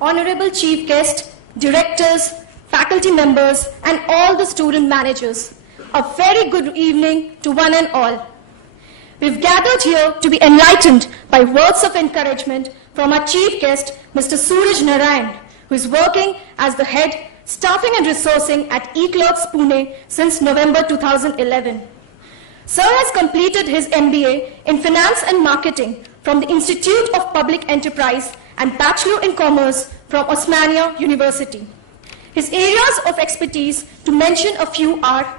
honorable chief guest, directors, faculty members, and all the student managers. A very good evening to one and all. We've gathered here to be enlightened by words of encouragement from our chief guest, Mr. Suraj Narayan, who is working as the head staffing and resourcing at eClerx Pune since November 2011. Sir has completed his MBA in Finance and Marketing from the Institute of Public Enterprise and Bachelor in Commerce from Osmania University. His areas of expertise, to mention a few, are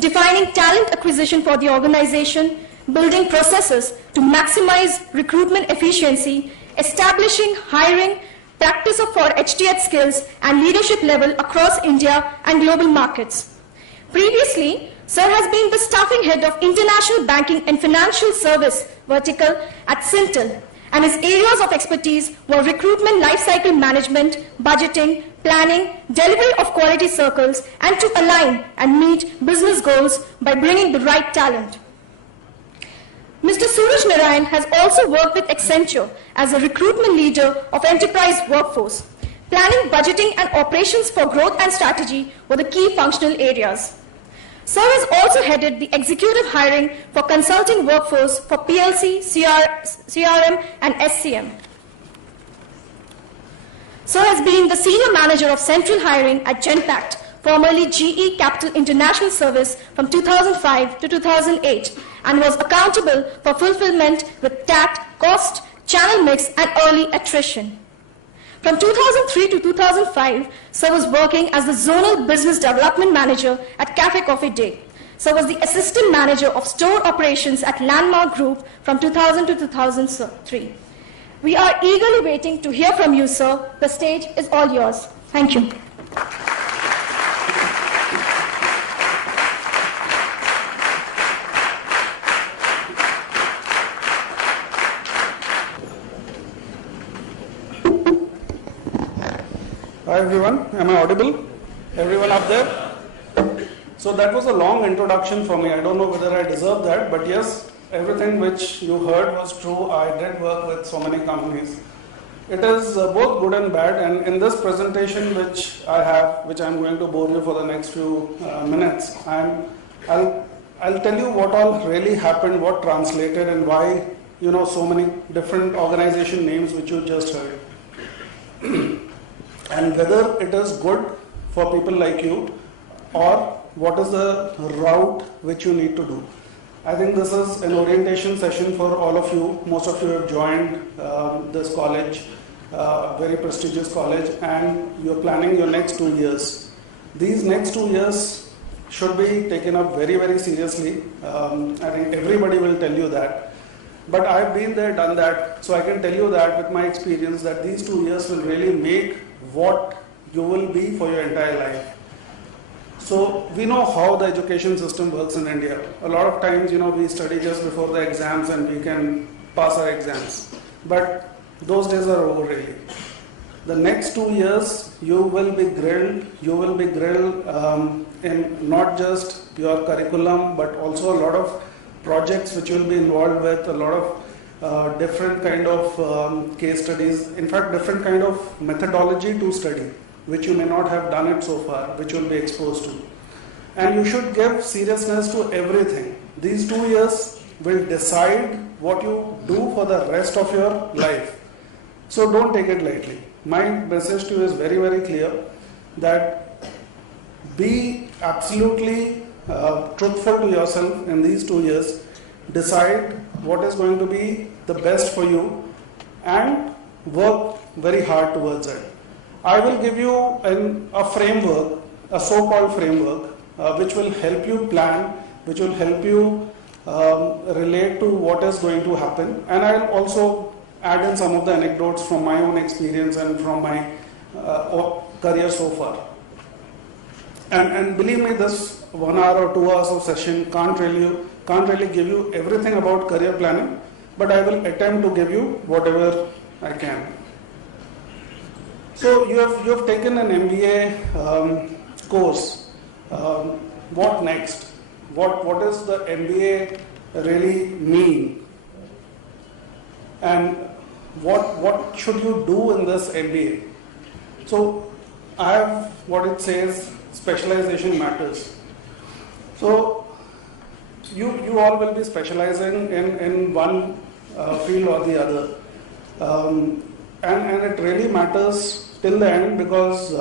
defining talent acquisition for the organization, building processes to maximize recruitment efficiency, establishing hiring, practice of for HTH skills and leadership level across India and global markets. Previously, Sir has been the staffing head of International Banking and Financial Service vertical at Syntel, and his areas of expertise were recruitment lifecycle management, budgeting, planning, delivery of quality circles, and to align and meet business goals by bringing the right talent. Mr. Suraj Narayan has also worked with Accenture as a recruitment leader of enterprise workforce. Planning, budgeting, and operations for growth and strategy were the key functional areas. Sir has also headed the executive hiring for consulting workforce for PLC, CRM, and SCM. Sir has been the senior manager of central hiring at Genpact, formerly GE Capital International Service from 2005 to 2008, and was accountable for fulfillment with TAT, cost, channel mix, and early attrition. From 2003 to 2005, Sir was working as the Zonal Business Development Manager at Cafe Coffee Day. Sir was the Assistant Manager of Store Operations at Landmark Group from 2000 to 2003. We are eagerly waiting to hear from you, sir. The stage is all yours. Thank you. Hi everyone, am I audible? Everyone up there? So that was a long introduction for me. I don't know whether I deserve that, but yes, everything which you heard was true. I did work with so many companies. It is both good and bad, and in this presentation which I have, which I'm going to bore you for the next few minutes, I'll tell you what all really happened, what translated, and why, so many different organization names which you just heard. And whether it is good for people like you, or what is the route which you need to do. I think this is an orientation session for all of you. Most of you have joined this college, very prestigious college, and you're planning your next 2 years. These next 2 years should be taken up very, very seriously. I think everybody will tell you that. But I've been there, done that, so I can tell you that with my experience that these 2 years will really make what you will be for your entire life. So we know how the education system works in India. A lot of times, we study just before the exams and we can pass our exams. But those days are over really. The next 2 years, you will be grilled. You will be grilled in not just your curriculum, but also a lot of projects which you will be involved with, a lot of different kind of case studies, in fact different kind of methodology to study, which you may not have done it so far, which you will be exposed to. And you should give seriousness to everything. These 2 years will decide what you do for the rest of your life. So don't take it lightly. My message to you is very, very clear, that be absolutely truthful to yourself in these 2 years. Decide what is going to be the best for you and work very hard towards it. I will give you a framework, a so-called framework, which will help you plan, which will help you relate to what is going to happen. And I'll also add in some of the anecdotes from my own experience and from my career so far. And believe me, this 1 hour or 2 hours of session can't really give you everything about career planning, but I will attempt to give you whatever I can. So you have taken an MBA course. What next? What does the MBA really mean? And what should you do in this MBA? So I have what it says, specialization matters. So you all will be specializing in one field or the other. And it really matters till the end, because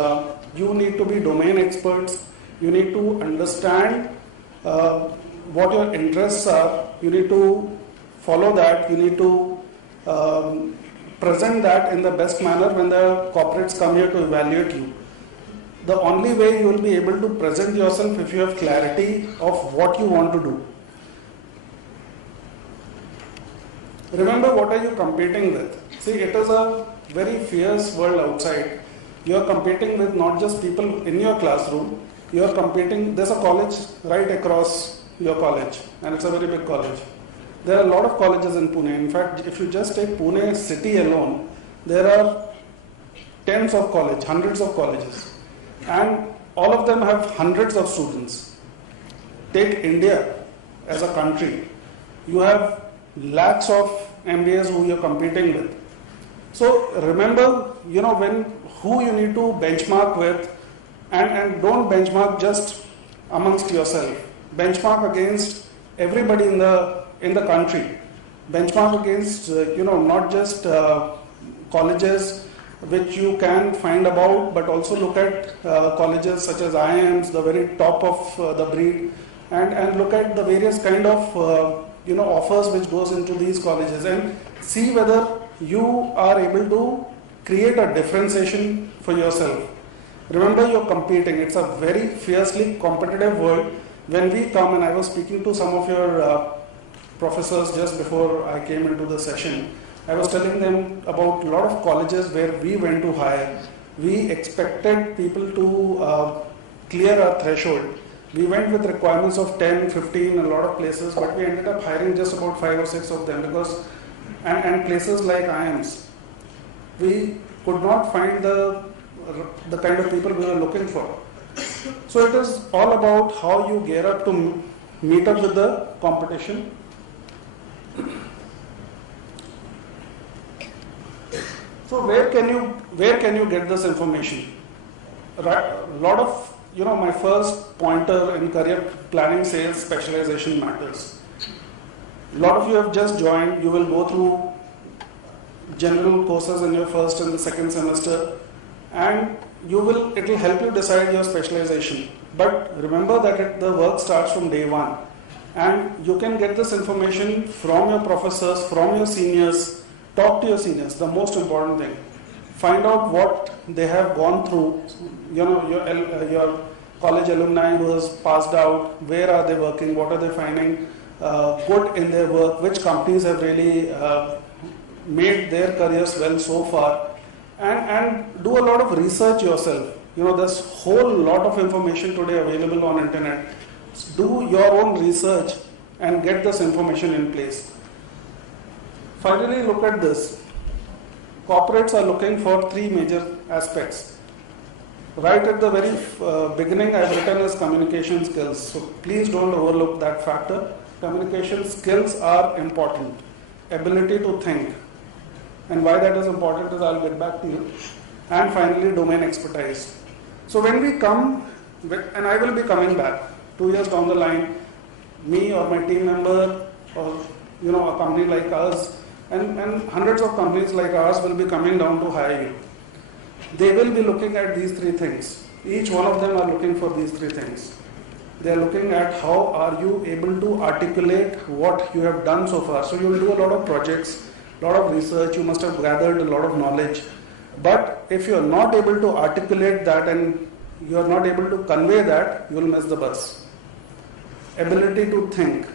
you need to be domain experts, you need to understand what your interests are, you need to follow that, you need to present that in the best manner when the corporates come here to evaluate you. The only way you will be able to present yourself if you have clarity of what you want to do. Remember, what are you competing with? See, it is a very fierce world outside. You are competing with not just people in your classroom, you are competing, there's a college right across your college, and it's a very big college. There are a lot of colleges in Pune. In fact, if you just take Pune city alone, there are tens of colleges, hundreds of colleges, and all of them have hundreds of students. Take India as a country. You have lakhs of MBAs who you're competing with. So remember, who you need to benchmark with, and don't benchmark just amongst yourself. Benchmark against everybody in the country. Benchmark against, not just colleges which you can find about, but also look at colleges such as IIMs, the very top of the breed, and look at the various kind of offers which goes into these colleges, and see whether you are able to create a differentiation for yourself. Remember, you're competing. It's a very fiercely competitive world. When we come, and I was speaking to some of your professors just before I came into the session, I was telling them about a lot of colleges where we went to hire. We expected people to clear our threshold. We went with requirements of 10, 15, a lot of places, but we ended up hiring just about 5 or 6 of them, because, and places like IIMs, we could not find the kind of people we were looking for. So it is all about how you gear up to meet up with the competition. So where can you get this information? Right, a lot of my first pointer in career planning says specialization matters. A lot of you have just joined. You will go through general courses in your first and the second semester, and it will help you decide your specialization. But remember that the work starts from day one, and you can get this information from your professors, from your seniors. Talk to your seniors, the most important thing. Find out what they have gone through, your college alumni who has passed out, where are they working, what are they finding good in their work, which companies have really made their careers well so far, and do a lot of research yourself. There's whole lot of information today available on internet. Do your own research and get this information in place. Finally, look at this. Corporates are looking for 3 major aspects. Right at the very beginning, I've written as communication skills. So please don't overlook that factor. Communication skills are important. Ability to think. And why that is important is I'll get back to you. And finally, domain expertise. So when we come, and I will be coming back 2 years down the line, me or my team member or a company like us, and hundreds of companies like ours will be coming down to hire you. They will be looking at these 3 things. Each one of them are looking for these 3 things. They are looking at how are you able to articulate what you have done so far. So you will do a lot of projects, a lot of research, you must have gathered a lot of knowledge. But if you are not able to articulate that and you are not able to convey that, you will miss the bus. Ability to think.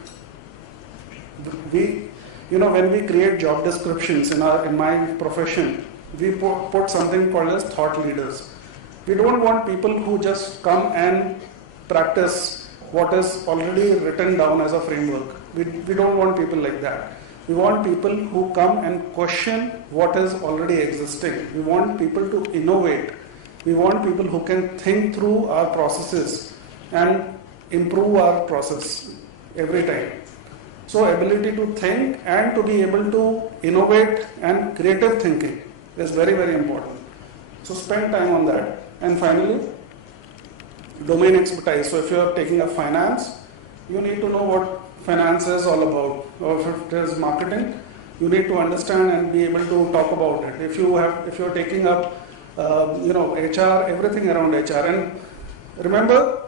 When we create job descriptions in my profession, we put something called as thought leaders. We don't want people who just come and practice what is already written down as a framework. We don't want people like that. We want people who come and question what is already existing. We want people to innovate. We want people who can think through our processes and improve our process every time. So ability to think and to be able to innovate and creative thinking is very, very important. So spend time on that. And finally, domain expertise. So if you are taking a finance, you need to know what finance is all about. Or if it is marketing, you need to understand and be able to talk about it. If you are taking up, HR, everything around HR. And remember,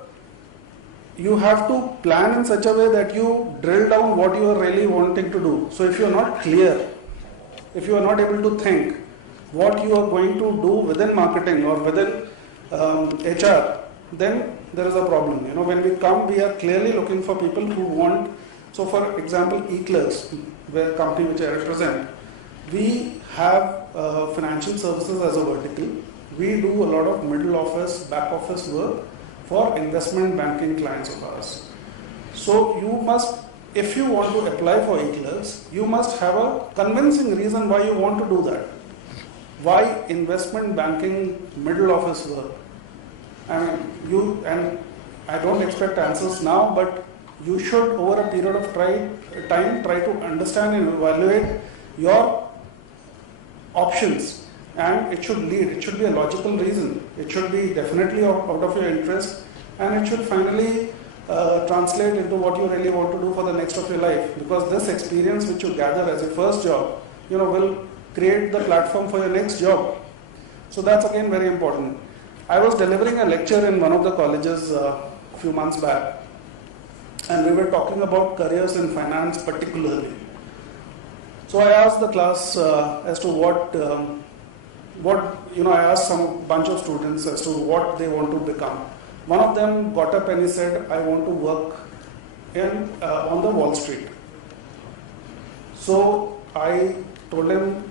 you have to plan in such a way that you drill down what you are really wanting to do. So if you are not clear, if you are not able to think what you are going to do within marketing or within HR, then there is a problem. When we come, we are clearly looking for people who want. So, for example, eClerx, where company which I represent, we have financial services as a vertical. We do a lot of middle office, back office work for investment banking clients of ours. So, you must, if you want to apply for eClerx, you must have a convincing reason why you want to do that. Why investment banking middle office work? And I don't expect answers now, but you should, over a period of time, try to understand and evaluate your options. And it should lead, it should be a logical reason. It should be definitely out of your interest, and it should finally translate into what you really want to do for the next of your life. Because this experience which you gather as your first job, will create the platform for your next job. So that's again very important. I was delivering a lecture in one of the colleges a few months back, and we were talking about careers in finance particularly. So I asked the class as to what I asked some bunch of students as to what they want to become. One of them got up and he said, I want to work on the Wall Street. So I told him,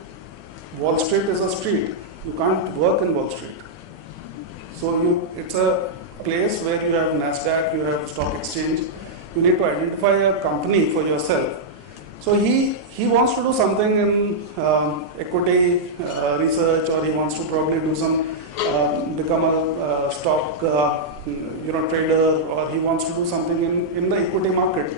Wall Street is a street. You can't work in Wall Street. So it's a place where you have NASDAQ, you have stock exchange. You need to identify a company for yourself. So he wants to do something in equity research, or he wants to probably do some become a stock trader, or he wants to do something in the equity market.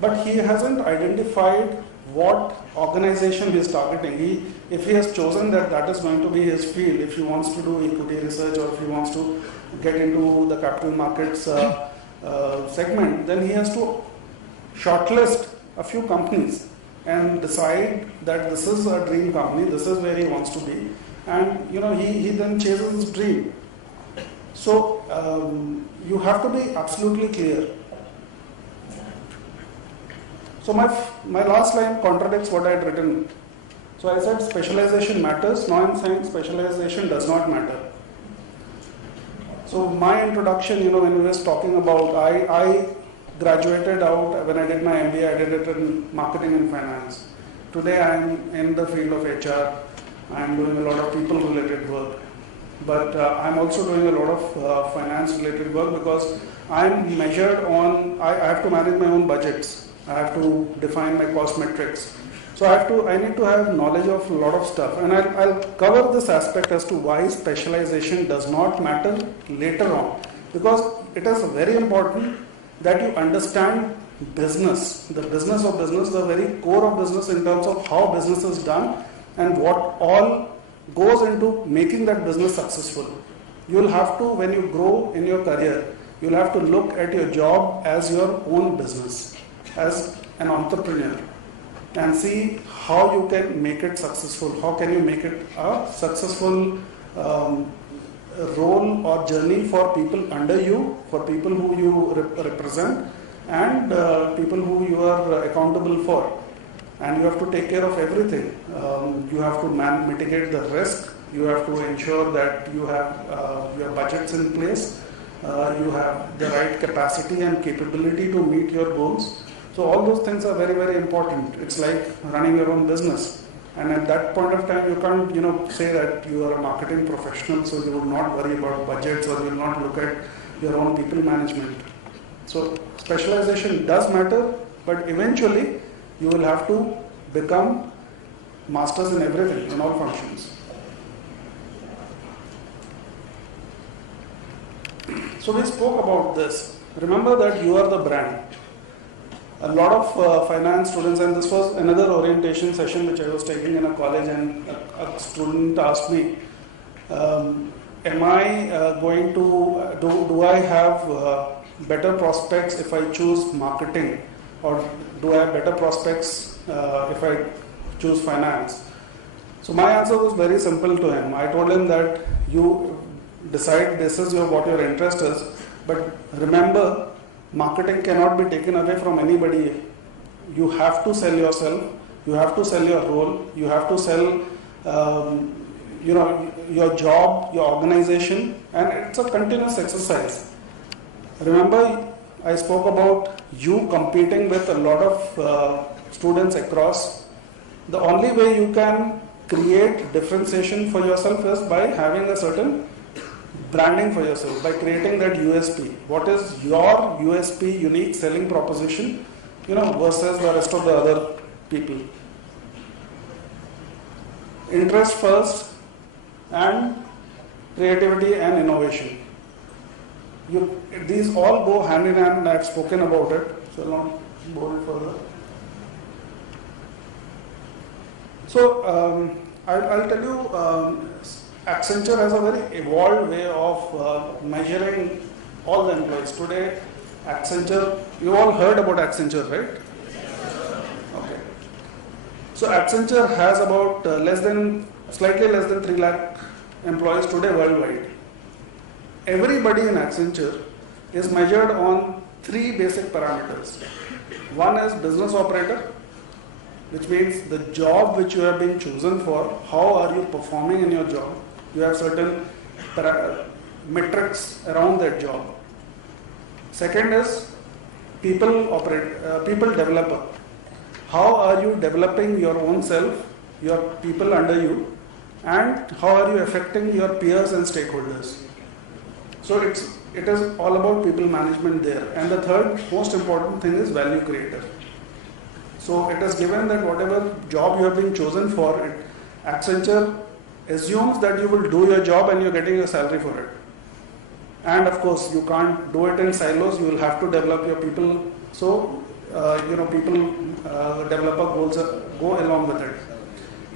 But he hasn't identified what organization he is targeting. If he has chosen that is going to be his field, if he wants to do equity research, or if he wants to get into the capital markets segment, then he has to shortlist a few companies and decide that this is a dream company, this is where he wants to be, and he then chases his dream. So you have to be absolutely clear. So my last line contradicts what I had written. So I said specialization matters. Now I'm saying specialization does not matter. So my introduction, when we was talking about, I graduated out, when I did my MBA, I did it in marketing and finance. Today I'm in the field of HR. I'm doing a lot of people related work. But I'm also doing a lot of finance related work, because I'm measured on, I have to manage my own budgets. I have to define my cost metrics. So I need to have knowledge of a lot of stuff. And I'll cover this aspect as to why specialization does not matter later on. Because it is very important that you understand business, the business of business, the very core of business in terms of how business is done and what all goes into making that business successful. You'll have to, when you grow in your career, you'll have to look at your job as your own business, as an entrepreneur, and see how you can make it successful. How can you make it a successful role or journey for people under you, for people who you represent, and people who you are accountable for. And you have to take care of everything. You have to mitigate the risk. You have to ensure that you have your budgets in place. You have the right capacity and capability to meet your goals. So all those things are very, very important. It's like running your own business. And at that point of time, you can't, say that you are a marketing professional, so you will not worry about budgets, or you will not look at your own people management. So specialization does matter, but eventually you will have to become masters in everything, in all functions. So we spoke about this. Remember that you are the brand. A lot of finance students, and this was another orientation session which I was taking in a college, and a student asked me, Am I going to, do I have better prospects if I choose marketing, or do I have better prospects if I choose finance? So my answer was very simple to him. I told him that you decide, this is what your interest is, but remember, marketing cannot be taken away from anybody. You have to sell yourself, you have to sell your role, you have to sell your job, your organization, and it's a continuous exercise. Remember, I spoke about you competing with a lot of students across. The only way you can create differentiation for yourself is by having a certain branding for yourself, by creating that USP. What is your USP, unique selling proposition, versus the rest of the other people? Interest first, and creativity and innovation. These all go hand in hand, and I've spoken about it, so I'll not go it further. So I'll tell you, Accenture has a very evolved way of measuring all the employees. Today, Accenture, you all heard about Accenture, right? Okay. So Accenture has about slightly less than 3 lakh employees today worldwide. Everybody in Accenture is measured on 3 basic parameters. One is business operator, which means the job which you have been chosen for, how are you performing in your job? You have certain metrics around that job. Second is people developer. How are you developing your own self, your people under you, and how are you affecting your peers and stakeholders? So it is all about people management there. And the third most important thing is value creator. So it is given that whatever job you have been chosen for, Accenture assumes that you will do your job and you're getting a salary for it. And of course, you can't do it in silos. You will have to develop your people. So, people developer goals go along with it.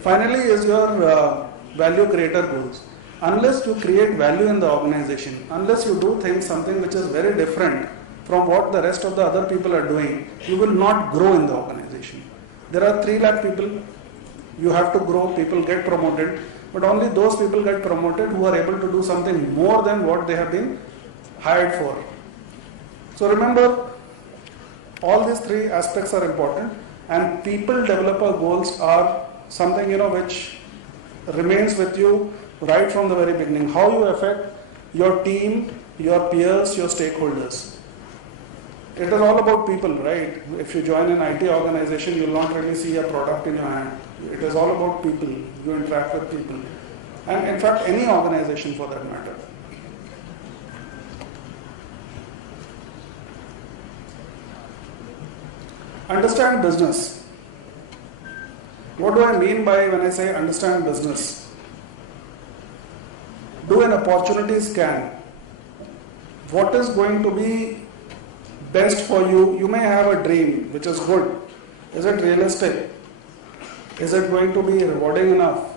Finally, is your value creator goals. Unless you create value in the organization, unless you do something which is very different from what the rest of the other people are doing, you will not grow in the organization. There are 3 lakh people. You have to grow. People get promoted. But only those people get promoted who are able to do something more than what they have been hired for. So remember, all these 3 aspects are important, and people developer goals are something which remains with you right from the very beginning. How you affect your team, your peers, your stakeholders. It is all about people, right? If you join an IT organization, you will not really see a product in your hand. It is all about people. You interact with people. And in fact, any organization for that matter. Understand business. What do I mean by when I say understand business? Do an opportunity scan. What is going to be best for you? You may have a dream which is good. Is it realistic? Is it going to be rewarding enough?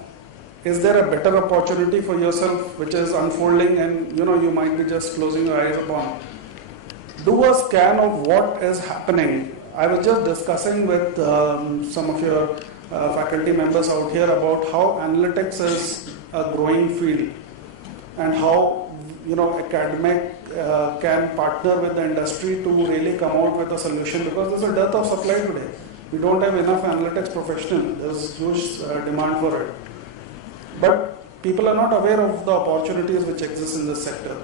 Is there a better opportunity for yourself which is unfolding and you might be just closing your eyes upon? Do a scan of what is happening. I was just discussing with some of your faculty members out here about how analytics is a growing field and how academic can partner with the industry to really come out with a solution, because there's a dearth of supply today. We don't have enough analytics professionals. There's huge demand for it. But people are not aware of the opportunities which exist in this sector.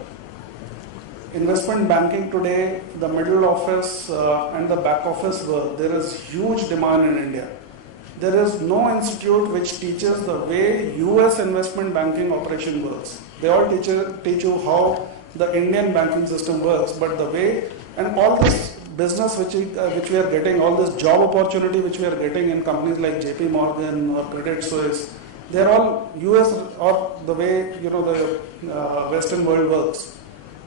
Investment banking today, the middle office and the back office work, there is huge demand in India. There is no institute which teaches the way US investment banking operation works. They all teach you how the Indian banking system works, but the way and all this business which we are getting, all this job opportunity which we are getting in companies like JP Morgan or Credit Suisse, they are all US or the way the Western world works.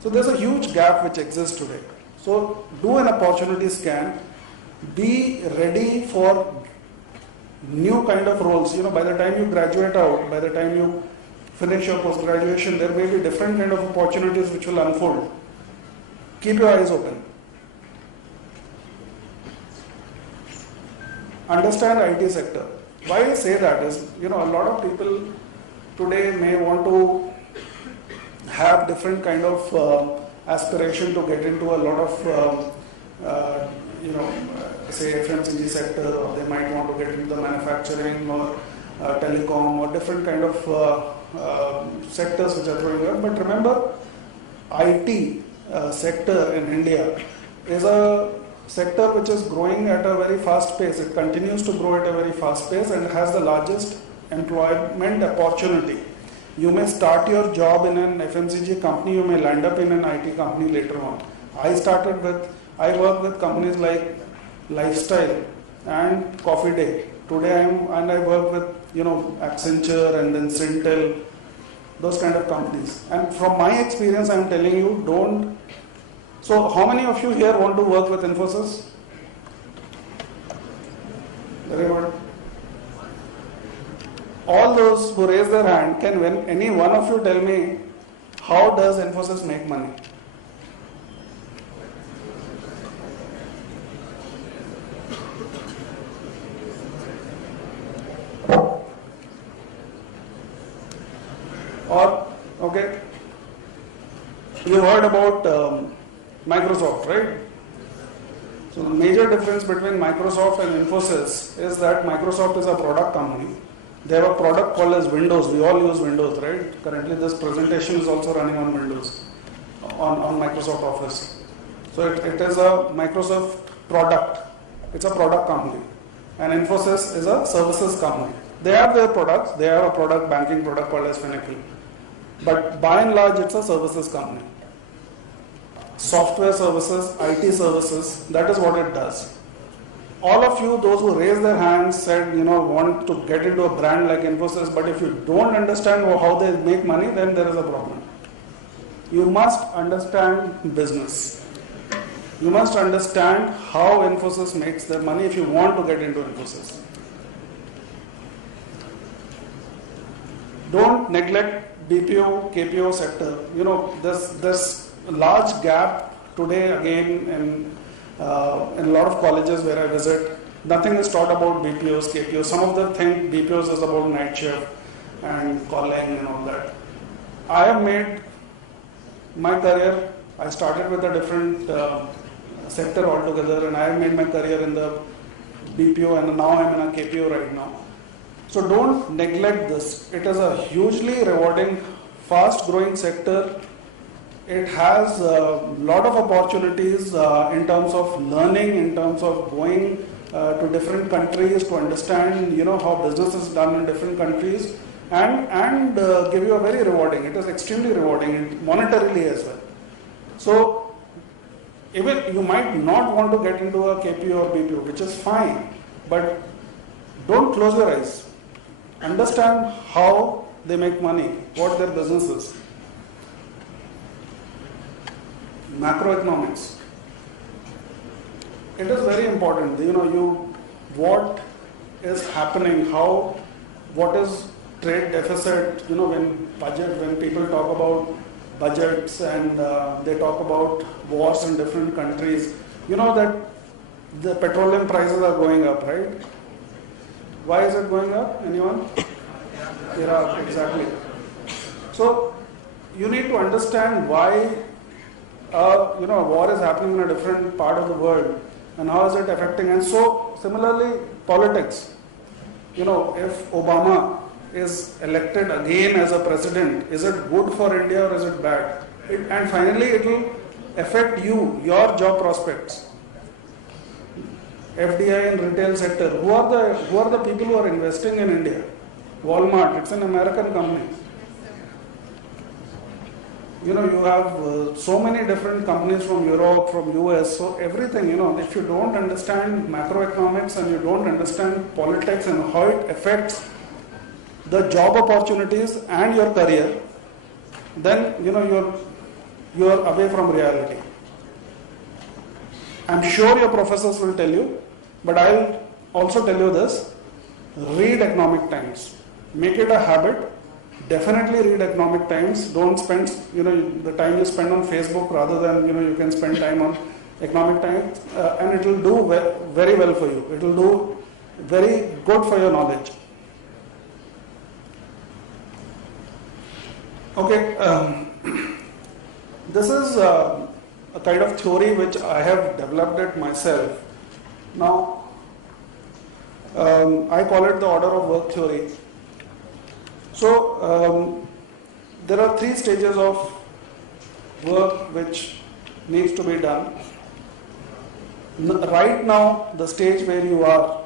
So there's a huge gap which exists today. So do an opportunity scan. Be ready for new kind of roles. By the time you graduate out, by the time you finish your post-graduation, there may be different kind of opportunities which will unfold. Keep your eyes open. Understand IT sector. Why I say that is, a lot of people today may want to have different kind of aspiration to get into a lot of, say FMCG sector, or they might want to get into the manufacturing or telecom or different kind of sectors which are throwing up. But remember, IT sector in India is a sector which is growing at a very fast pace. It continues to grow at a very fast pace and has the largest employment opportunity. You may start your job in an FMCG company, you may land up in an IT company later on. I work with companies like Lifestyle and Coffee Day. Today I work with Accenture and then Syntel, those kind of companies. And from my experience, I am telling you, don't. So how many of you here want to work with Infosys? Very good. All those who raise their hand, can any one of you tell me how does Infosys make money? Okay, you heard about Microsoft, right? So the major difference between Microsoft and Infosys is that Microsoft is a product company. They have a product called as Windows. We all use Windows, right? Currently this presentation is also running on Windows, on Microsoft Office. So it is a Microsoft product. It's a product company. And Infosys is a services company. They have their products. They have a product, banking product called as Finacle. But by and large, it's a services company. Software services, IT services, that is what it does. All of you, those who raised their hands, said, want to get into a brand like Infosys, but if you don't understand how they make money, then there is a problem. You must understand business. You must understand how Infosys makes their money if you want to get into Infosys. Don't neglect BPO, KPO sector. There's a large gap today again in a lot of colleges where I visit. Nothing is taught about BPOs, KPOs. Some of them think BPOs is about night shift and calling and all that. I have made my career, I started with a different sector altogether, and I have made my career in the BPO, and now I'm in a KPO right now. So don't neglect this. It is a hugely rewarding, fast growing sector. It has a lot of opportunities in terms of learning, in terms of going to different countries to understand, how business is done in different countries, and give you a very rewarding. It is extremely rewarding monetarily as well. So even you might not want to get into a KPO or BPO, which is fine, but don't close your eyes. Understand how they make money, what their business is. Macroeconomics. It is very important. What is happening, what is trade deficit, when people talk about budgets and they talk about wars in different countries, that the petroleum prices are going up, right? Why is it going up? Anyone? Iraq, exactly. So you need to understand why a war is happening in a different part of the world and how is it affecting. And so similarly, politics. If Obama is elected again as a president, is it good for India or is it bad? And finally, it will affect your job prospects. FDI and retail sector. Who are the people who are investing in India? Walmart. It's an American company. You have so many different companies from Europe, from US. So everything. If you don't understand macroeconomics and you don't understand politics and how it affects the job opportunities and your career, then you're away from reality. I'm sure your professors will tell you, but I'll also tell you this: read Economic Times. Make it a habit Definitely read Economic Times. Don't spend, the time you spend on Facebook rather than, you can spend time on Economic Times, and it will do very well for you. It will do very good for your knowledge. Okay, this is a kind of theory which I have developed it myself. Now, I call it the order of work theory. So, there are 3 stages of work which needs to be done. Right now, the stage where you are,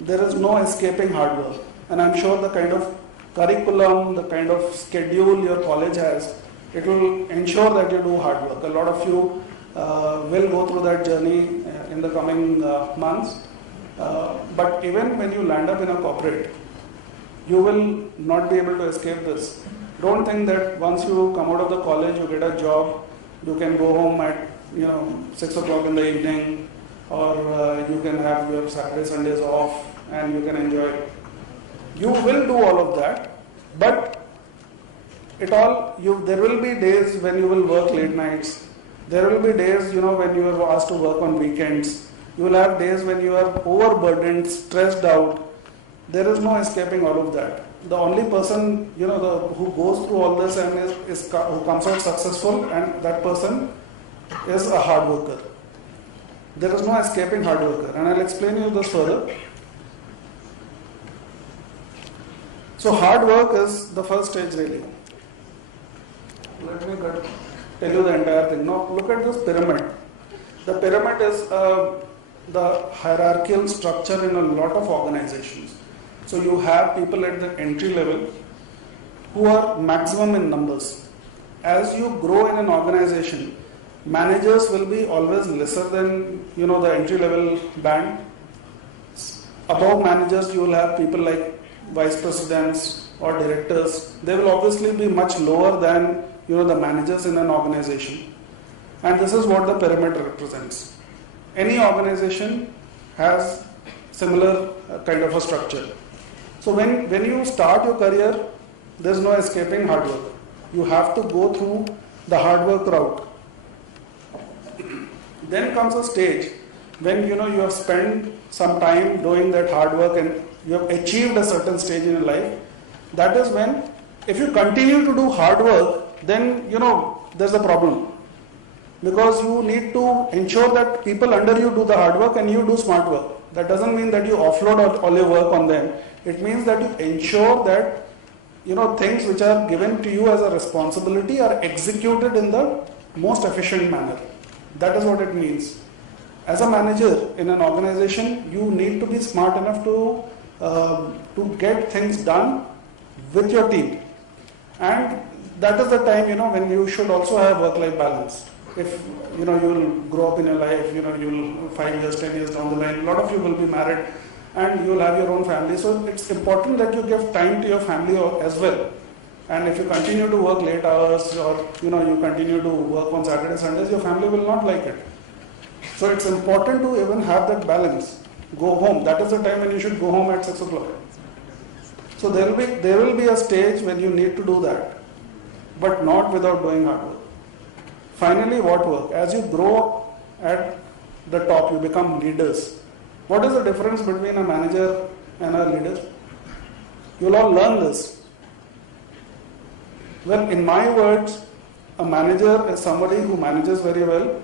there is no escaping hard work. And I'm sure the kind of curriculum, the kind of schedule your college has, it will ensure that you do hard work. A lot of you will go through that journey in the coming months. But even when you land up in a corporate, you will not be able to escape this. Don't think that once you come out of the college, you get a job, you can go home at 6 o'clock in the evening, or you can have your Saturday, Sundays off and you can enjoy it. You will do all of that, but there will be days when you will work late nights. There will be days, when you are asked to work on weekends. You will have days when you are overburdened, stressed out. There is no escaping all of that. The only person, who goes through all this and who comes out successful, and that person is a hard worker. There is no escaping hard worker, and I'll explain you this further. So hard work is the first stage really. Let me tell you the entire thing. Now look at this pyramid. The pyramid is the hierarchical structure in a lot of organizations. So you have people at the entry level who are maximum in numbers. As you grow in an organization, managers will be always lesser than the entry level band. Above managers, you will have people like vice presidents or directors. They will obviously be much lower than the managers in an organization. And this is what the pyramid represents. Any organization has similar kind of a structure. So when you start your career, there is no escaping hard work. You have to go through the hard work route. Then comes a stage when you have spent some time doing that hard work and you have achieved a certain stage in your life. That is when, if you continue to do hard work, then there's a problem. Because you need to ensure that people under you do the hard work and you do smart work. That doesn't mean that you offload all your work on them. It means that you ensure that things which are given to you as a responsibility are executed in the most efficient manner. That is what it means. As a manager in an organization, you need to be smart enough to get things done with your team. And that is the time when you should also have work-life balance. If you will grow up in your life, you will 5 years, 10 years down the line, a lot of you will be married and you will have your own family. So it's important that you give time to your family as well. And if you continue to work late hours or you continue to work on Saturday, Sundays, your family will not like it. So it's important to even have that balance. Go home. That is the time when you should go home at 6 o'clock. So there will be a stage when you need to do that, but not without doing hard work. Finally, what work? As you grow at the top, you become leaders. What is the difference between a manager and a leader? You will all learn this. Well, in my words, a manager is somebody who manages very well,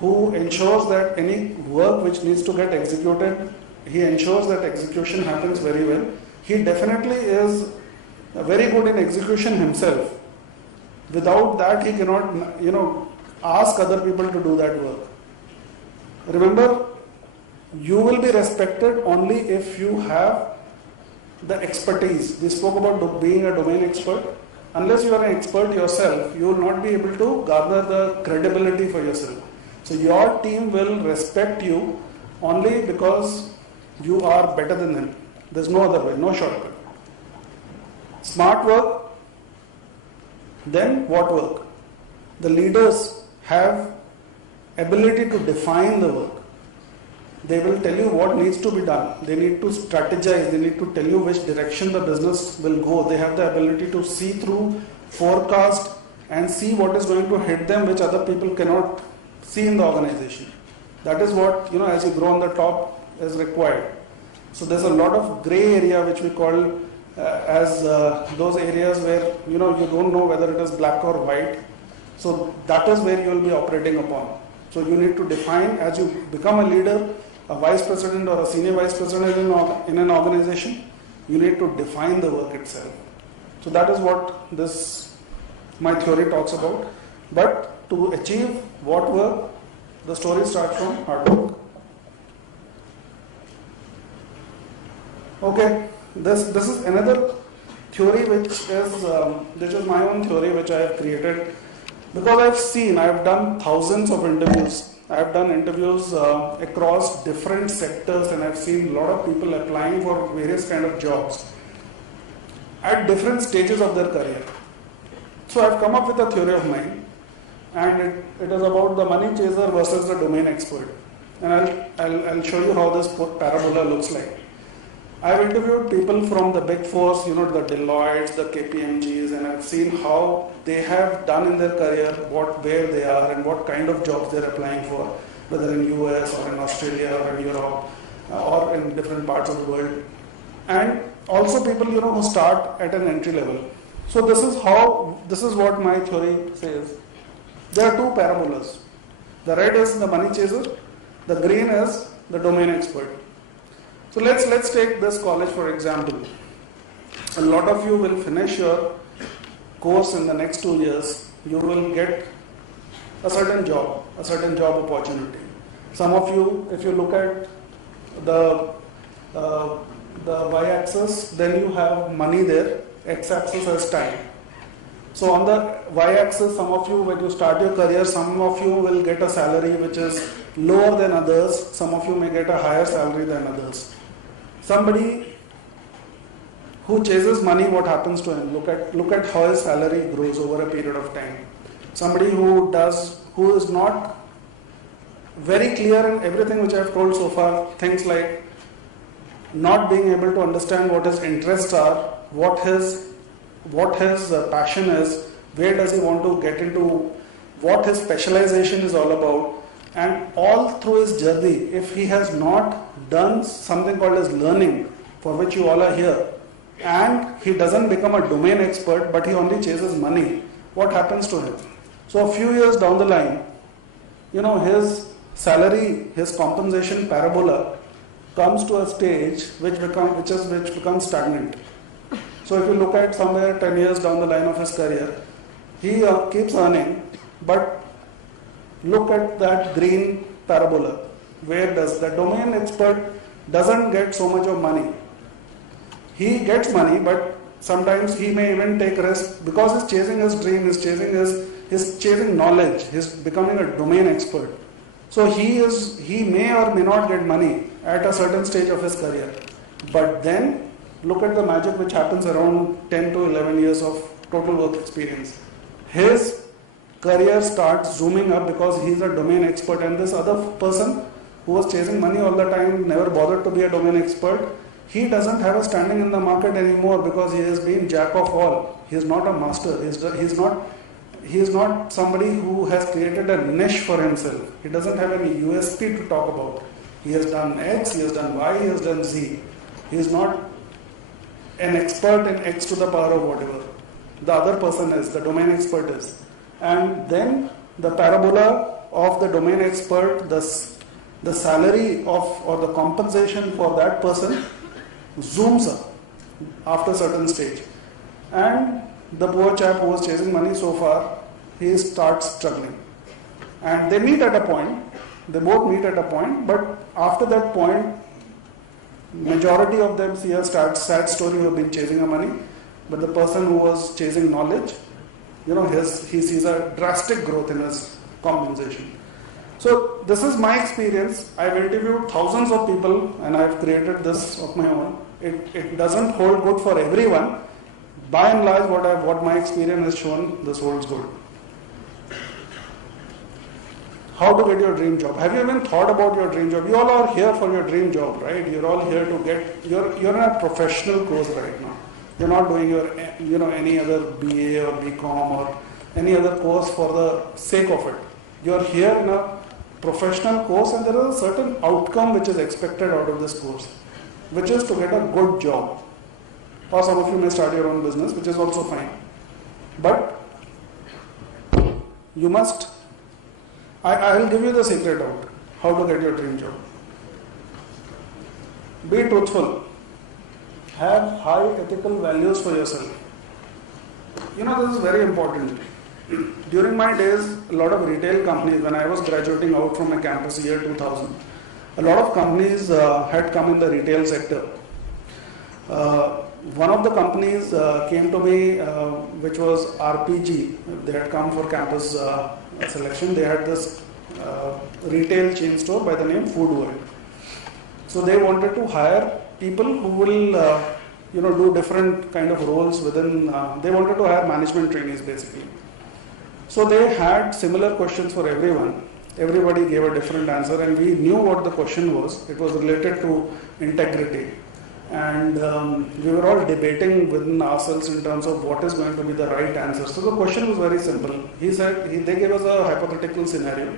who ensures that any work which needs to get executed, he ensures that execution happens very well. He definitely is very good in execution himself. Without that, he cannot, ask other people to do that work. Remember, you will be respected only if you have the expertise. We spoke about being a domain expert. Unless you are an expert yourself, you will not be able to garner the credibility for yourself. So your team will respect you only because you are better than them. There's no other way, no shortcut. Smart work. Then what work? The leaders have ability to define the work. They will tell you what needs to be done. They need to strategize. They need to tell you which direction the business will go. They have the ability to see through, forecast, and see what is going to hit them, which other people cannot see in the organization. That is what, as you grow on the top, is required. So there's a lot of gray area which we call as those areas where you don't know whether it is black or white. So that is where you will be operating upon. So you need to define, as you become a leader, a vice president or a senior vice president in an organization, you need to define the work itself. So that is what my theory talks about. But to achieve what work, the story starts from hard work. Okay, this is another theory which is my own theory which I have created because I have done thousands of interviews. I have done interviews across different sectors, and I've seen a lot of people applying for various kind of jobs at different stages of their career. So I've come up with a theory of mine, and it is about the money chaser versus the domain expert. And I'll show you how this parabola looks like. I've interviewed people from the big fours, the Deloittes, the KPMGs, and I've seen how they have done in their career, where they are, and what kind of jobs they're applying for, whether in US or in Australia or in Europe or in different parts of the world. And also people, who start at an entry level. So this is what my theory says. There are two parabolas. The red is the money chaser, the green is the domain expert. So let's take this college for example. A lot of you will finish your course in the next 2 years. You will get a certain job opportunity. Some of you, if you look at the y-axis, then you have money there. X-axis has time. So on the y-axis, some of you, when you start your career, some of you will get a salary which is lower than others. Some of you may get a higher salary than others. Somebody who chases money, what happens to him? Look at how his salary grows over a period of time. Somebody who is not very clear in everything which I have told so far, things like not being able to understand what his interests are, what his passion is, where does he want to get into, what his specialization is all about, and all through his journey, if he has not done something called as learning, for which you all are here, and he doesn't become a domain expert, but he only chases money, what happens to him? So a few years down the line, his salary, his compensation parabola comes to a stage which becomes stagnant. So if you look at somewhere 10 years down the line of his career, he keeps earning, but look at that green parabola. Where does the domain expert doesn't get so much of money? He gets money, but sometimes he may even take risk because he's chasing his dream, he's chasing knowledge, he's becoming a domain expert. So he may or may not get money at a certain stage of his career. But then look at the magic which happens around 10 to 11 years of total work experience. His career starts zooming up because he's a domain expert, and this other person who was chasing money all the time, never bothered to be a domain expert, he doesn't have a standing in the market anymore because he has been jack of all. He is not a master. He is not somebody who has created a niche for himself. He doesn't have any USP to talk about. He has done X, he has done Y, he has done Z. He is not an expert in X to the power of whatever. The other person is, the domain expert is. And then the parabola of the domain expert, the salary or the compensation for that person zooms up after a certain stage. And the poor chap who was chasing money so far, he starts struggling. And they meet at a point, they both meet at a point, but after that point, majority of them see a sad story who have been chasing a money, but the person who was chasing knowledge, he sees a drastic growth in his compensation. So this is my experience. I've interviewed thousands of people and I've created this of my own. It doesn't hold good for everyone. By and large, what my experience has shown, this holds good. how to get your dream job. Have you even thought about your dream job? You all are here for your dream job, right? You're all here to get, you're in a professional course right now. You're not doing your, any other BA or BCom or any other course for the sake of it. You're here in a professional course and there is a certain outcome which is expected out of this course, which is to get a good job. Or some of you may start your own business, which is also fine. But you must, I will give you the secret out, how to get your dream job. Be truthful. Have high ethical values for yourself. This is very important. During my days, a lot of retail companies, when I was graduating out from my campus year 2000, a lot of companies had come in the retail sector. One of the companies came to me, which was RPG. They had come for campus selection. They had this retail chain store by the name Food World. So they wanted to hire people who will, do different kind of roles within. They wanted to hire management trainees basically. So they had similar questions for everyone. Everybody gave a different answer, and we knew what the question was. It was related to integrity. And we were all debating within ourselves in terms of what is going to be the right answer. So the question was very simple. They gave us a hypothetical scenario.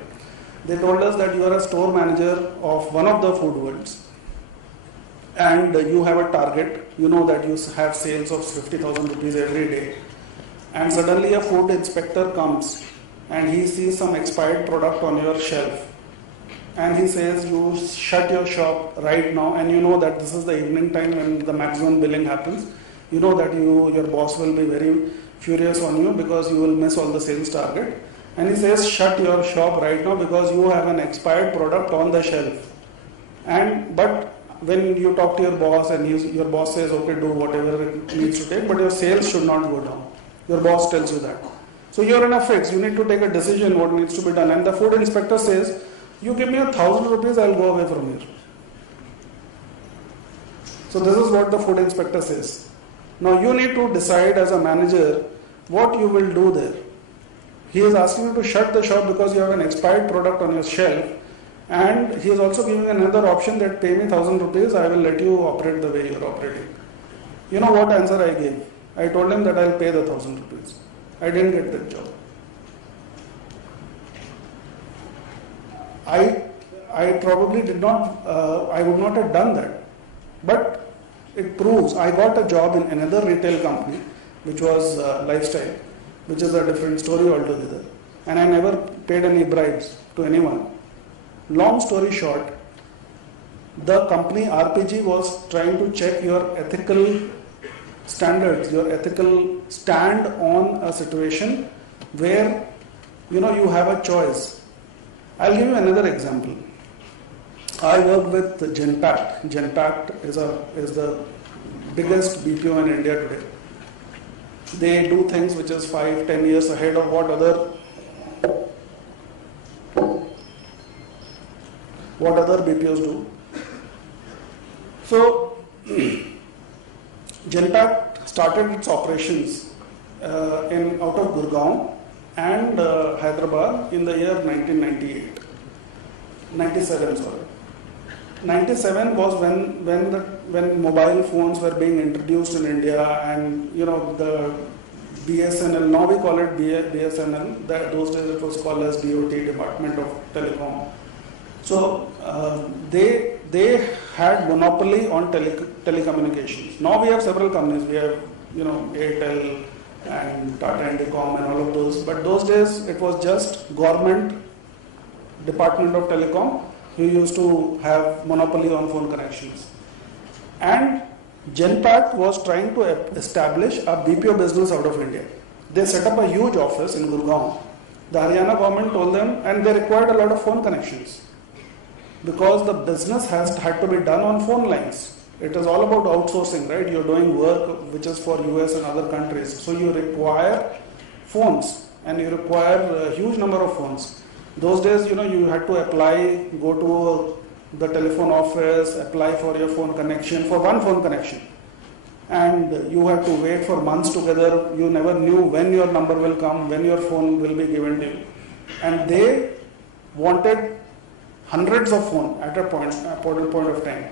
They told us that you are a store manager of one of the food worlds and you have a target. You know that you have sales of 50,000 rupees every day. And suddenly a food inspector comes and he sees some expired product on your shelf. And he says, you shut your shop right now, and you know that this is the evening time when the maximum billing happens. You know that your boss will be very furious on you because you will miss all the sales target. And he says, shut your shop right now because you have an expired product on the shelf. But when you talk to your boss and your boss says, okay, do whatever it needs to take, but your sales should not go down. Your boss tells you that. So you're in a fix. You need to take a decision what needs to be done. And the food inspector says, you give me 1,000 rupees, I'll go away from here. So this is what the food inspector says. Now you need to decide as a manager what you will do there. He is asking you to shut the shop because you have an expired product on your shelf, and he is also giving another option that pay me 1,000 rupees, I will let you operate the way you are operating. You know what answer I gave? I told him that I'll pay the 1,000 rupees. I didn't get that job. I probably did not, I would not have done that. But it proves, I got a job in another retail company, which was Lifestyle, which is a different story altogether. And I never paid any bribes to anyone. Long story short, the company RPG was trying to check your ethical standards, your ethical stand on a situation where, you have a choice. I'll give you another example. I work with Genpact. Genpact is the biggest BPO in India today. They do things which is 5-10 years ahead of what other BPOs do. So Genpact started its operations out of Gurgaon and Hyderabad in the year 97, sorry. 97 was when mobile phones were being introduced in India, and the BSNL, now we call it BSNL, those days it was called as DOT, Department of Telecom. So they had monopoly on telecommunications. Now we have several companies. We have Airtel and Tata Indicom and all of those. But those days it was just government, Department of Telecom, who used to have monopoly on phone connections. And Genpact was trying to establish a BPO business out of India. They set up a huge office in Gurgaon. The Haryana government told them, and they required a lot of phone connections because the business had to be done on phone lines. It is all about outsourcing, right? You're doing work which is for US and other countries. So you require phones, and you require a huge number of phones. Those days, you had to apply, go to the telephone office, apply for your phone connection, for one phone connection. And you had to wait for months together. You never knew when your number will come, when your phone will be given to you. And they wanted hundreds of phones at a point of time.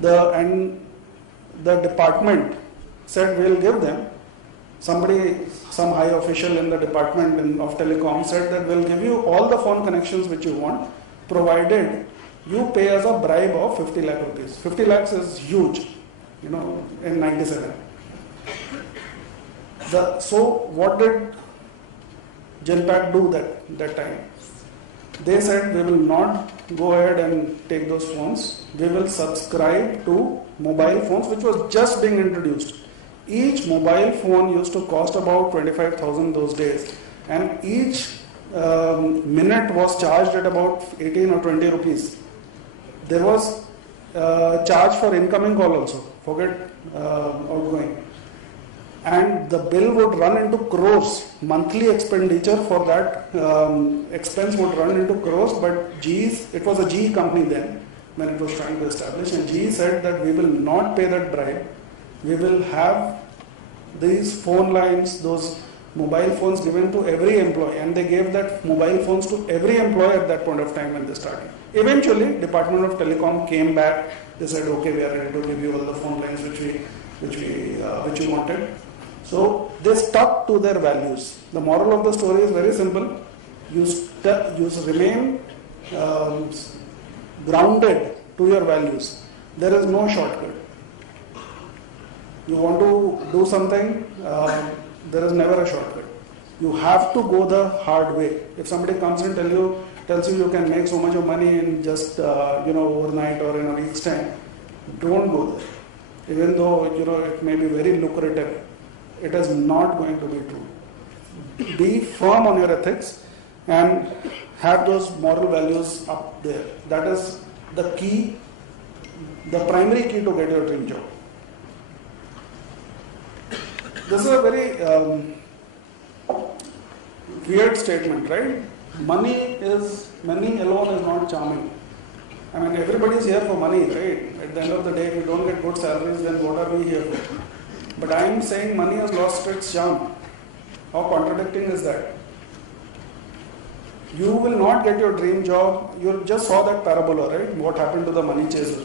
The department said we'll give them. Some high official in the department of telecom said that we'll give you all the phone connections which you want, provided you pay us a bribe of 50 lakh rupees. 50 lakhs is huge, in 97. So what did Genpact do that time? They said we will not go ahead and take those phones. We will subscribe to mobile phones, which was just being introduced. Each mobile phone used to cost about 25,000 those days, and each minute was charged at about 18 or 20 rupees. There was charge for incoming call also, forget outgoing. And the bill would run into crores. Monthly expenditure for that expense would run into crores, but it was a GE company then when it was trying to establish, and GE said that we will not pay that bribe. We will have these phone lines, those mobile phones given to every employee, and they gave that mobile phones to every employee at that point of time when they started. Eventually, Department of Telecom came back. They said, okay, we are ready to give you all the phone lines which you wanted. So they stuck to their values. The moral of the story is very simple. You remain grounded to your values. There is no shortcut. You want to do something, there is never a shortcut. You have to go the hard way. If somebody comes and tells you you can make so much of money in just overnight or in a week's time, don't go there. Even though it may be very lucrative, it is not going to be true. Be firm on your ethics and have those moral values up there. That is the key, the primary key to get your dream job. This is a very weird statement, right? Money alone is not charming. I mean, everybody is here for money, right? At the end of the day, if you don't get good salaries, then what are we here for? But I am saying money has lost its charm. How contradicting is that? You will not get your dream job. You just saw that parabola, right? What happened to the money chaser?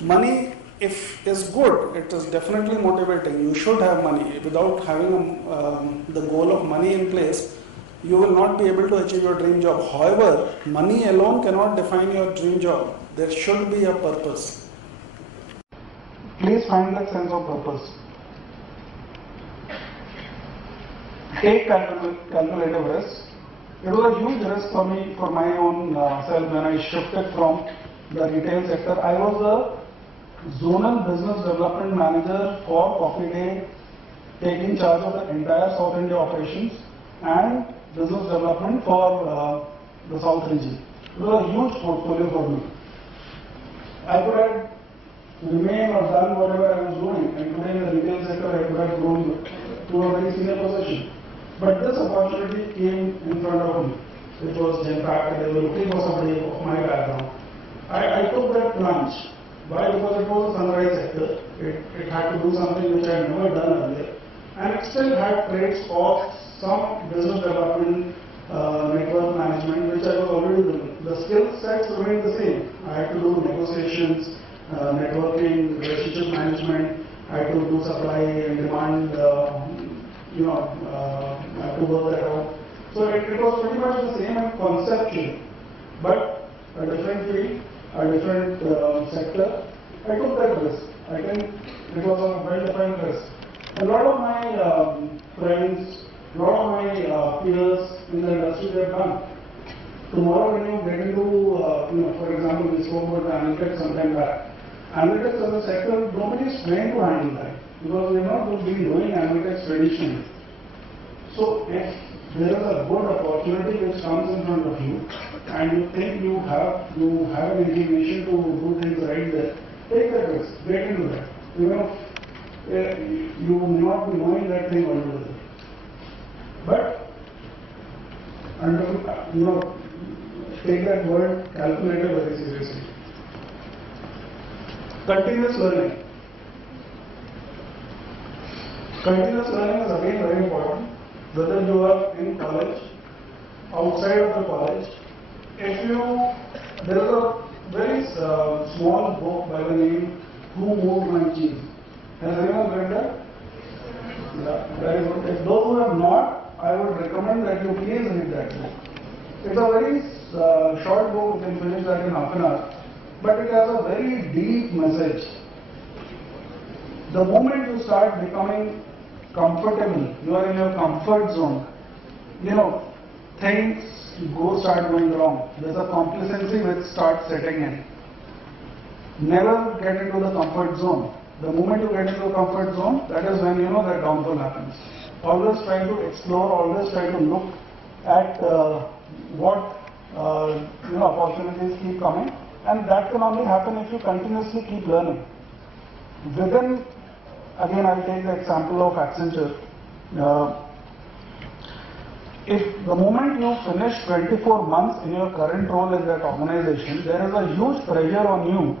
Money, if is good, it is definitely motivating. You should have money. Without having the goal of money in place, you will not be able to achieve your dream job. However, money alone cannot define your dream job. There should be a purpose. Please find that sense of purpose. Take calculative risk. It was a huge risk for me, for my own self, when I shifted from the retail sector. I was a zonal business development manager for Coffee Day, taking charge of the entire South India operations and business development for the South region. It was a huge portfolio for me. I could have remained or done whatever I was doing, and today in the retail sector I could have grown to a very senior position. But this opportunity came in front of me. It was Genpact, and they were looking for somebody of my background. I took that plunge. Why? Because it was a sunrise sector. It had to do something which I had never done earlier. And it still had traits of some business development, network management, which I was already doing. The skill sets remained the same. I had to do negotiations, networking, relationship management. I had to do supply and demand, I had to work that out. So it was pretty much the same conceptually, but a different field, a different sector. I took that risk. I think it was a well-defined risk. A lot of my friends, a lot of my peers in the industry, they have done. Tomorrow when you get into, for example, we spoke about analytics some time back. Analytics as a sector, nobody is trained to handle that because we are not been doing analytics traditionally. So if there is a good opportunity which comes in front of you and you think you have an inclination to do things right there, take that risk, get into that. You will not be knowing that thing altogether. But take that word calculator very seriously. Continuous learning. Continuous learning is again very important. Whether you are in college outside of the college, there is a very small book by the name Who Moved My Cheese? Has anyone read that? Yeah, very good. If those who have not, I would recommend that you please read that book. It's a very short book, you can finish that in half an hour, but it has a very deep message. The moment you start becoming comfortable, you are in your comfort zone, things start going wrong. There's a complacency which starts setting in. Never get into the comfort zone. The moment you get into the comfort zone, that is when that downfall happens. Always try to explore, always try to look at what opportunities keep coming, and that can only happen if you continuously keep learning. Again, I'll take the example of Accenture. If the moment you finish 24 months in your current role in that organization, there is a huge pressure on you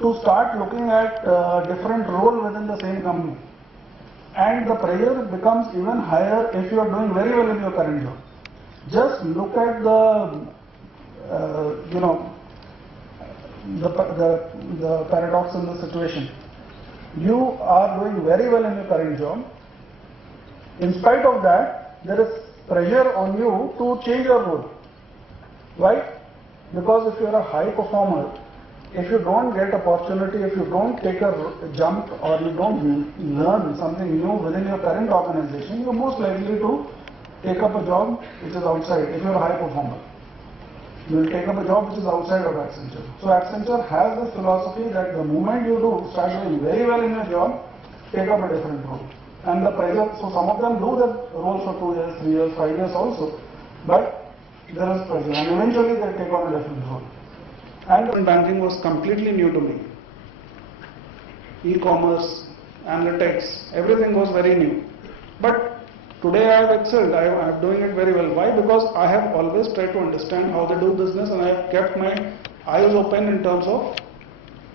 to start looking at different role within the same company. And the pressure becomes even higher if you are doing very well in your current job. Just look at the paradox in the situation. You are doing very well in your current job. In spite of that, there is pressure on you to change your role. Why? Because if you are a high performer, if you don't get opportunity, if you don't take a jump, or you don't learn something new within your current organization, you're most likely to take up a job which is outside. If you're a high performer, you will take up a job which is outside of Accenture. So Accenture has this philosophy that the moment you start doing very well in your job, take up a different role. And the pressure, so some of them do the role for 2 years, 3 years, 5 years also, but there is pressure, and eventually they take on a different role. And banking was completely new to me. E-commerce, analytics, everything was very new. But today I have excelled, I am doing it very well. Why? Because I have always tried to understand how they do business, and I have kept my eyes open in terms of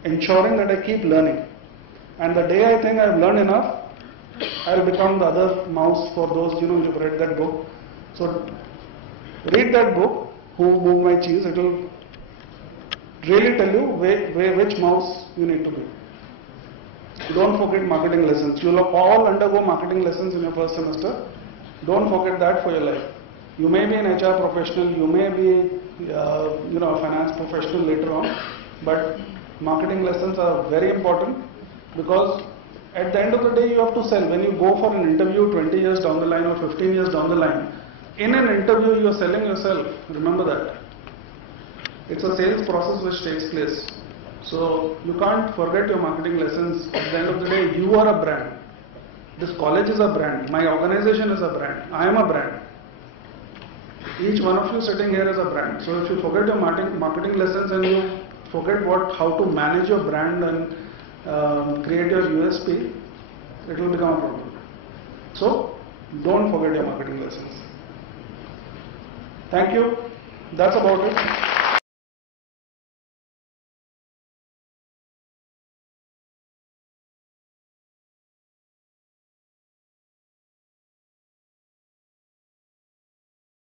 ensuring that I keep learning. And the day I think I have learned enough, I will become the other mouse for those who have read that book. So read that book, Who Moved My Cheese. It will really tell you which mouse you need to be. Don't forget marketing lessons. You will all undergo marketing lessons in your first semester. Don't forget that for your life. You may be an HR professional, you may be a finance professional later on, but marketing lessons are very important, because at the end of the day you have to sell. When you go for an interview 20 years down the line or 15 years down the line, in an interview you are selling yourself. Remember that. It's a sales process which takes place. So you can't forget your marketing lessons. At the end of the day, you are a brand. This college is a brand. My organization is a brand. I am a brand. Each one of you sitting here is a brand. So if you forget your marketing lessons and you forget how to manage your brand and create your USP, it will become a problem. So don't forget your marketing lessons. Thank you. That's about it.